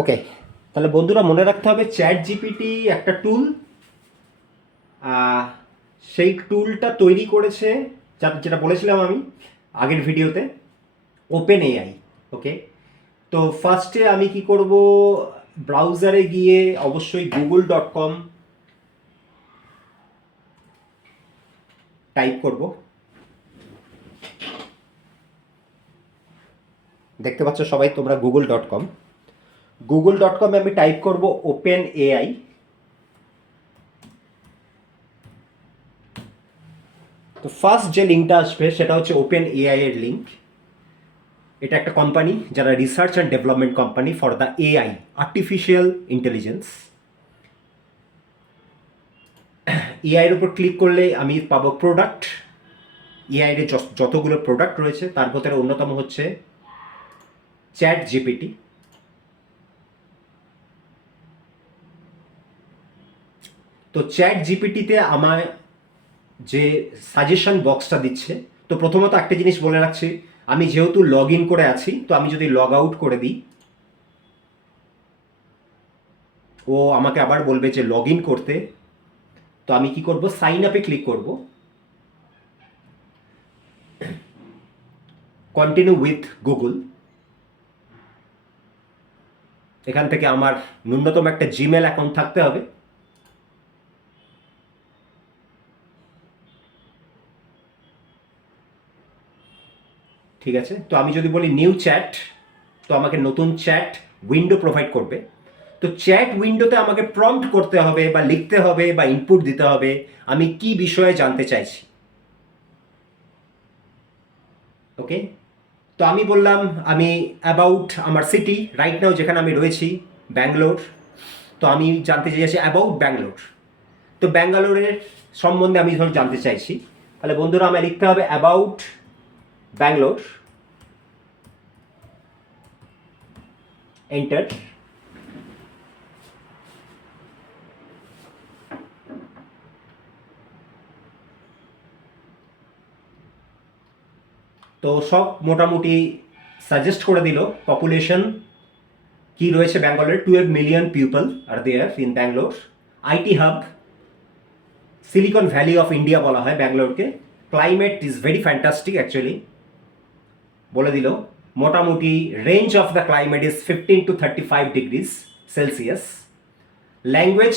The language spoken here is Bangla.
ওকে, তাহলে বন্ধুরা মনে রাখতে হবে চ্যাট জিপিটি একটা টুল। সেই টুলটা তৈরি করেছে, যেটা বলেছিলাম আমি আগের ভিডিওতে, ওপেন এআই। ওকে, তো ফার্স্টে আমি কি করব, ব্রাউজারে গিয়ে অবশ্যই google.com টাইপ করব। দেখতে পাচ্ছ সবাই তোমরা google.com আমি টাইপ করব ওপেন এআই। তো ফার্স্ট যে লিঙ্কটা আসবে সেটা হচ্ছে ওপেন এআই এর লিঙ্ক। এটা একটা কোম্পানি যারা research and development company for the AI, artificial intelligence. এআইয়ের উপর ক্লিক করলে আমি পাবো প্রোডাক্ট। এআইয়ের যতগুলো প্রোডাক্ট রয়েছে তার ভেতরে অন্যতম হচ্ছে চ্যাট জিপিটি। তো চ্যাট জিপিটিতে আমার যে সাজেশন বক্সটা দিচ্ছে, তো প্রথমত একটা জিনিস বলে রাখছি, আমি যেহেতু লগ ইন করে আছি, তো আমি যদি লগ আউট করে দিই, ও আমাকে আবার বলবে যে লগ ইন করতে। তো আমি কি করব, সাইন আপে ক্লিক করব, কন্টিনিউ উইথ গুগল। এখান থেকে আমার ন্যূনতম একটা জিমেল অ্যাকাউন্ট থাকতে হবে। ঠিক আছে, তো আমি যদি বলি নিউ চ্যাট, তো আমাকে নতুন চ্যাট উইন্ডো প্রোভাইড করবে। তো চ্যাট উইন্ডোতে আমাকে প্রম্পট করতে হবে বা লিখতে হবে বা ইনপুট দিতে হবে আমি কি বিষয়ে জানতে চাইছি। ওকে, তো আমি বললাম আমি অ্যাবাউট আমার সিটি, রাইট নাও যেখানে আমি রয়েছি, ব্যাঙ্গালোর। তো আমি জানতে চাইছি অ্যাবাউট ব্যাঙ্গালোর। তো ব্যাঙ্গালোরের সম্বন্ধে আমি ধরুন জানতে চাইছি, তাহলে বন্ধুরা আমায় লিখতে হবে অ্যাবাউট ব্যাঙ্গালোর, এন্টার। তো সব মোটামুটি সাজেস্ট করে দিল। পপুলেশন কি রয়েছে ব্যাঙ্গালোরে, 12 million people are there in Bangalore. IT hub, silicon valley of India বলা হয় ব্যাঙ্গালোরকে। Climate is very fantastic actually, বলে দিল। মোটামুটি range of the climate is 15 to 35 degrees Celsius. Language